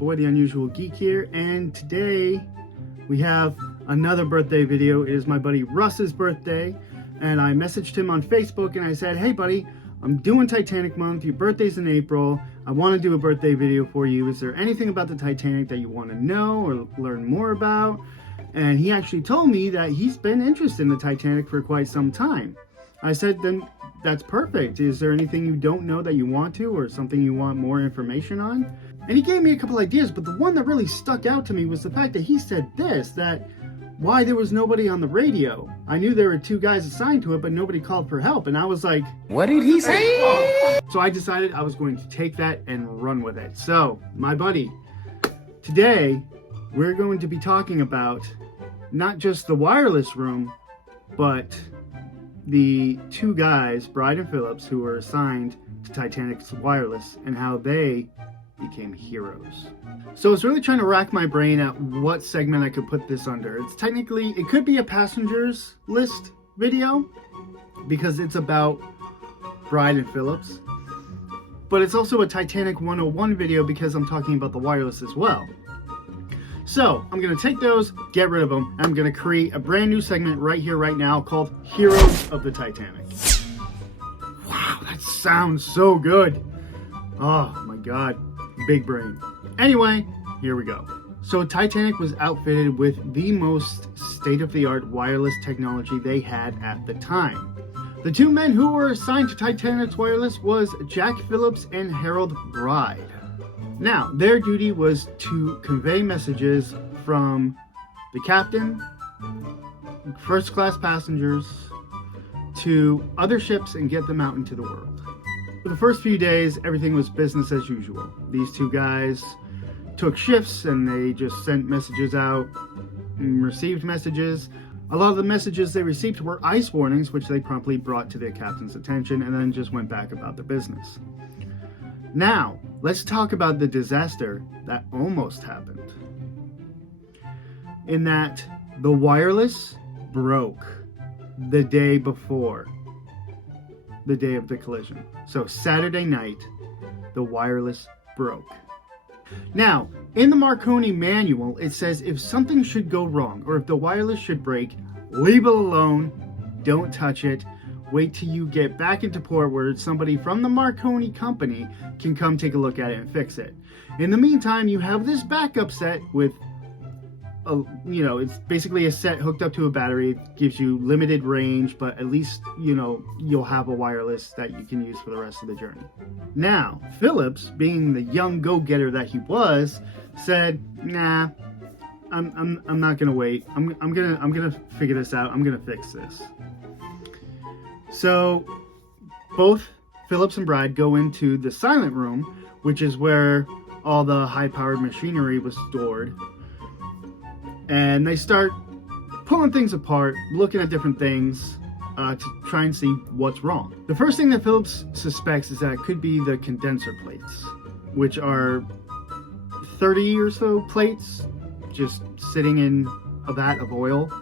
boy, the Unusual Geek here, and today we have another birthday video. It is my buddy Russ's birthday, and I messaged him on Facebook and I said, hey buddy, I'm doing Titanic month, your birthday's in April, I want to do a birthday video for you. Is there anything about the Titanic that you want to know or learn more about? And he actually told me that he's been interested in the Titanic for quite some time. I said, then that's perfect. Is there anything you don't know that you want to, or something you want more information on? And he gave me a couple ideas, but the one that really stuck out to me was the fact that he said this, that why there was nobody on the radio. I knew there were 2 guys assigned to it, but nobody called for help. And I was like, what did he say? So I decided I was going to take that and run with it. So, my buddy, today we're going to be talking about not just the wireless room, but the 2 guys, Bride and Phillips, who were assigned to Titanic's wireless and how they became heroes. So I was really trying to rack my brain at what segment I could put this under. It's technically, it could be a passengers list video because it's about Bride and Phillips, but it's also a Titanic 101 video because I'm talking about the wireless as well. So I'm going to take those, get rid of them, and I'm going to create a brand new segment right here, right now called Heroes of the Titanic. Wow, that sounds so good. Oh my God, big brain. Anyway, here we go. So Titanic was outfitted with the most state-of-the-art wireless technology they had at the time. The 2 men who were assigned to Titanic's wireless was Jack Phillips and Harold Bride. Now, their duty was to convey messages from the captain, first class passengers, to other ships and get them out into the world. For the first few days, everything was business as usual. These 2 guys took shifts and they just sent messages out and received messages. A lot of the messages they received were ice warnings, which they promptly brought to their captain's attention and then just went back about their business. Now, let's talk about the disaster that almost happened. In that the wireless broke the day before the day of the collision. So Saturday night, the wireless broke. Now, in the Marconi manual, it says if something should go wrong or if the wireless should break, leave it alone, don't touch it. Wait till you get back into port where somebody from the Marconi company can come take a look at it and fix it. In the meantime, you have this backup set with, it's basically a set hooked up to a battery. It gives you limited range, but at least, you'll have a wireless that you can use for the rest of the journey. Now, Phillips, being the young go-getter that he was, said, nah, I'm not gonna wait. I'm gonna figure this out. I'm gonna fix this. So both Phillips and Bride go into the silent room, which is where all the high-powered machinery was stored. And they start pulling things apart, looking at different things to try and see what's wrong. The first thing that Phillips suspects is that it could be the condenser plates, which are 30 or so plates just sitting in a vat of oil.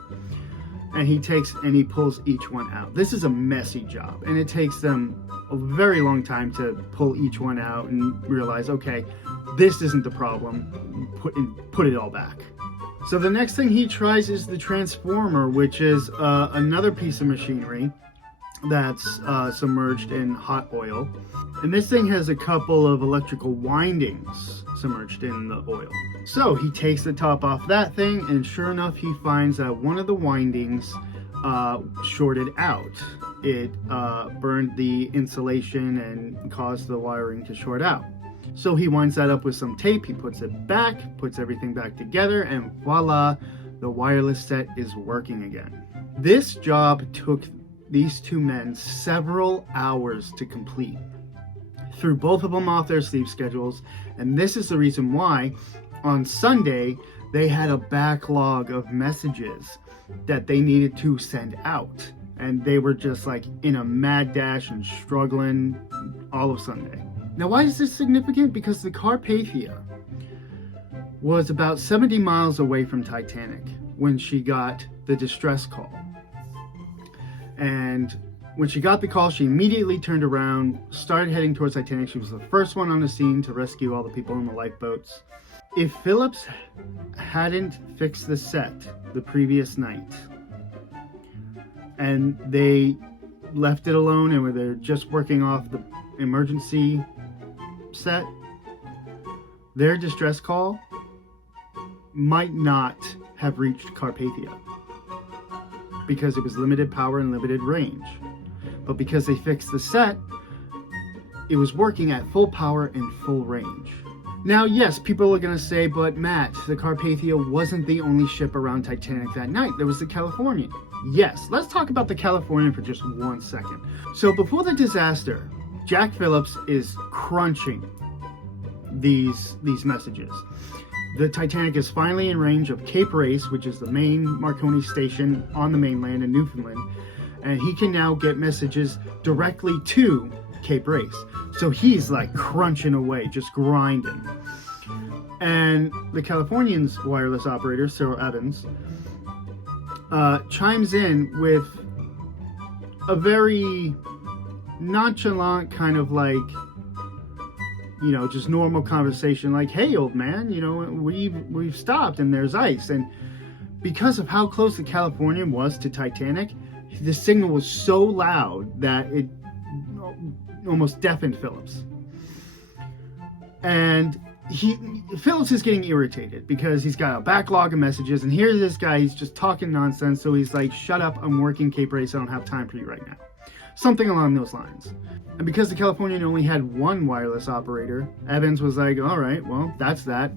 And he takes and he pulls each one out. This is a messy job, and it takes them a very long time to pull each one out and realize, okay, this isn't the problem. Put it all back. So the next thing he tries is the transformer, which is another piece of machinery that's submerged in hot oil. And this thing has a couple of electrical windings submerged in the oil. So he takes the top off that thing, and sure enough, he finds that one of the windings shorted out. It burned the insulation and caused the wiring to short out. So he winds that up with some tape, he puts it back, puts everything back together, and voila, the wireless set is working again. This job took these 2 men several hours to complete. Threw both of them off their sleep schedules, and this is the reason why on Sunday they had a backlog of messages that they needed to send out, and they were just like in a mad dash and struggling all of Sunday. Now, why is this significant? Because the Carpathia was about 70 miles away from Titanic when she got the distress call. And when she got the call, she immediately turned around, started heading towards Titanic. She was the first one on the scene to rescue all the people in the lifeboats. If Phillips hadn't fixed the set the previous night and they left it alone and they're just working off the emergency set, their distress call might not have reached Carpathia because it was limited power and limited range. But because they fixed the set, it was working at full power and full range. Now, yes, people are going to say, but Matt, the Carpathia wasn't the only ship around Titanic that night. There was the Californian. Yes, let's talk about the Californian for just 1 second. So before the disaster, Jack Phillips is crunching these messages. The Titanic is finally in range of Cape Race, which is the main Marconi station on the mainland in Newfoundland, and he can now get messages directly to Cape Race. So he's like crunching away, just grinding. And the Californian's wireless operator, Cyril Evans, chimes in with a very nonchalant kind of like, you know, just normal conversation, like, hey, old man, you know, we've stopped and there's ice. And because of how close the Californian was to Titanic, the signal was so loud that it almost deafened Phillips. And Phillips is getting irritated because he's got a backlog of messages, and here's this guy, he's just talking nonsense. So he's like, shut up, I'm working Cape Race, I don't have time for you right now. Something along those lines. And because the Californian only had one wireless operator, Evans was like, all right, well, that's that.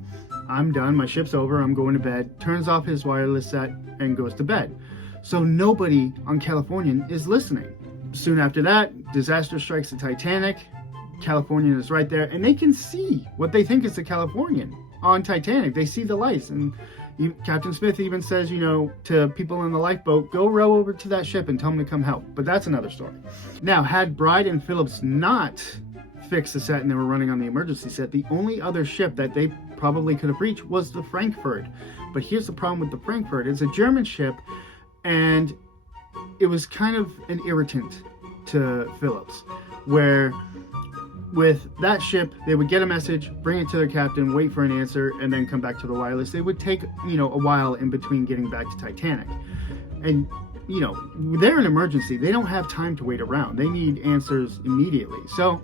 I'm done, my ship's over, I'm going to bed. Turns off his wireless set and goes to bed. So nobody on Californian is listening. Soon after that, disaster strikes the Titanic. Californian is right there, and they can see what they think is the Californian on Titanic. They see the lights, and Captain Smith even says, you know, to people in the lifeboat, go row over to that ship and tell them to come help. But that's another story. Now, had Bride and Phillips not fixed the set and they were running on the emergency set, the only other ship that they probably could have reached was the Frankfurt. But here's the problem with the Frankfurt. It's a German ship, and it was kind of an irritant to Phillips, where with that ship, they would get a message, bring it to their captain, wait for an answer, and then come back to the wireless. They would take, you know, a while in between getting back to Titanic. And, you know, they're an emergency. They don't have time to wait around. They need answers immediately. So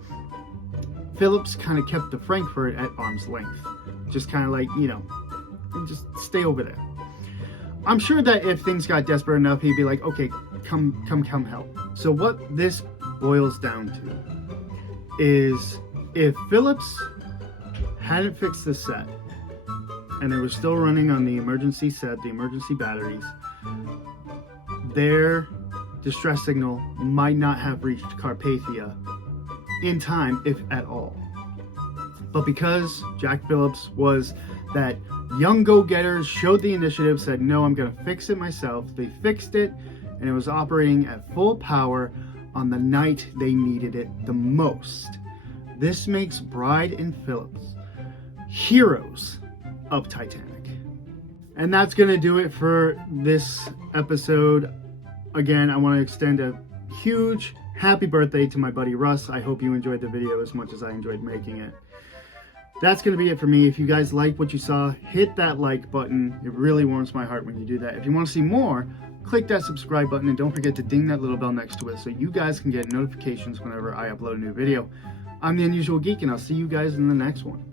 Phillips kind of kept the Frankfurt at arm's length. Just kind of like, you know, just stay over there. I'm sure that if things got desperate enough, he'd be like, okay, come help. So what this boils down to is, if Phillips hadn't fixed the set and they were still running on the emergency set, the emergency batteries, their distress signal might not have reached Carpathia in time, if at all. But because Jack Phillips was that young go-getter, showed the initiative, said, no, I'm going to fix it myself. They fixed it, and it was operating at full power on the night they needed it the most. This makes Bride and Phillips heroes of Titanic. And that's going to do it for this episode. Again, I want to extend a huge happy birthday to my buddy Russ. I hope you enjoyed the video as much as I enjoyed making it. That's going to be it for me. If you guys like what you saw, hit that like button. It really warms my heart when you do that. If you want to see more, click that subscribe button, and don't forget to ding that little bell next to it so you guys can get notifications whenever I upload a new video. I'm the Unusual Geek, and I'll see you guys in the next one.